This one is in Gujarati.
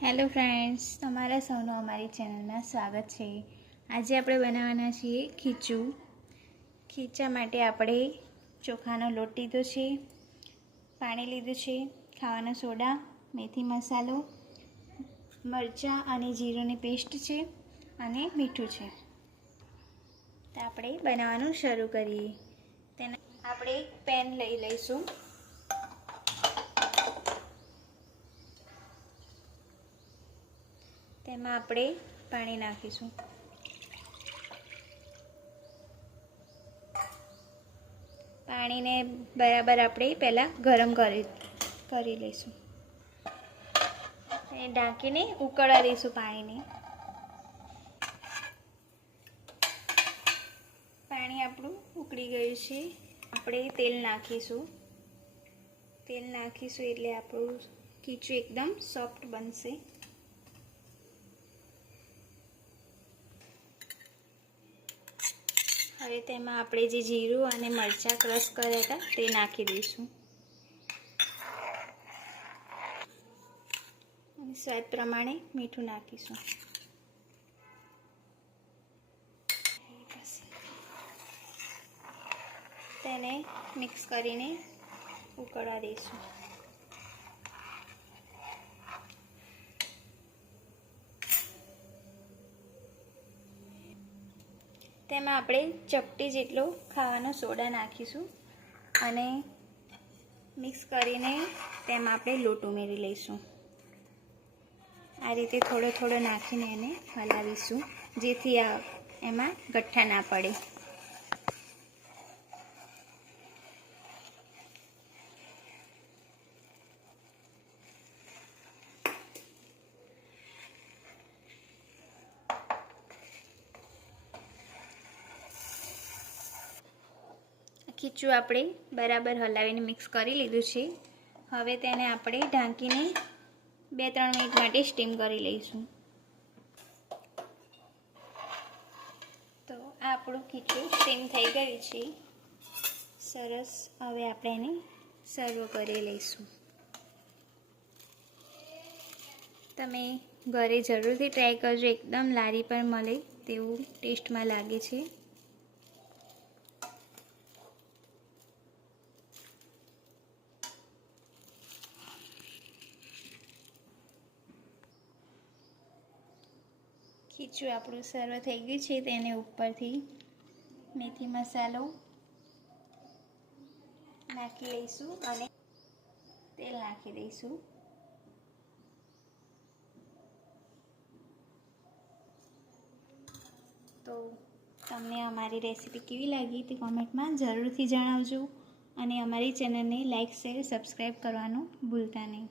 હેલો ફ્રેન્ડ્સ, તમારા સૌનું અમારી ચેનલમાં સ્વાગત છે। આજે આપણે બનાવવાના છીએ ખીચું। ખીચા માટે આપણે ચોખાનો લોટ લીધો છે, પાણી લીધું છે, ખાવાનો સોડા, મેથી મસાલો, મરચાં અને જીરુંની પેસ્ટ છે અને મીઠું છે। તો આપણે બનાવવાનું શરૂ કરીએ। તેના આપણે પેન લઈ લઈશું। તેમાં આપણે પાણી નાખીશું। પાણીને બરાબર આપણે પહેલાં ગરમ કરી લઈશું અને ઢાંકીને ઉકળવા દઈશું પાણીને। પાણી આપણું ઉકળી ગયું છે। આપણે તેલ નાખીશું। તેલ નાખીશું એટલે આપણું ખીચું એકદમ સોફ્ટ બનશે। હવે તેમાં આપણે જે જીરું અને મરચાં ક્રશ કર્યા હતા તે નાખી દઈશું અને સ્વાદ પ્રમાણે મીઠું નાખીશું। તેને મિક્સ કરીને ઉકળવા દઈશું। તેમાં આપણે ચપટી જેટલો ખાવાનો સોડા નાખીશું અને મિક્સ કરીને તેમાં આપણે લોટ ઉમેરી લઈશું। આ રીતે થોડો થોડો નાખીને એને હલાવીશું જેથી એમાં ગઠ્ઠા ના પડે। ખીચું આપણે બરાબર હલાવીને મિક્સ કરી લીધું છે। હવે તેને આપણે ઢાંકીને 2-3 મિનિટ માટે સ્ટીમ કરી લઈશું। તો આ આપણું ખીચું સ્ટીમ થઈ ગયું છે સરસ। હવે આપણે એને સર્વ કરી લઈશું। તમે ઘરે જરૂરથી ટ્રાય કરજો, એકદમ લારી પર મળે તેવું ટેસ્ટમાં લાગે છે। ખીચું આપણું સર્વ થઈ ગયું છે। તેને ઉપરથી મેથી મસાલો નાખી લઈશું અને તેલ નાખી દઈશું। તો તમને અમારી રેસીપી કેવી લાગી તે કોમેન્ટમાં જરૂરથી જણાવજો અને અમારી ચેનલને લાઈક, શેર, સબસ્ક્રાઈબ કરવાનું ભૂલતા નહીં।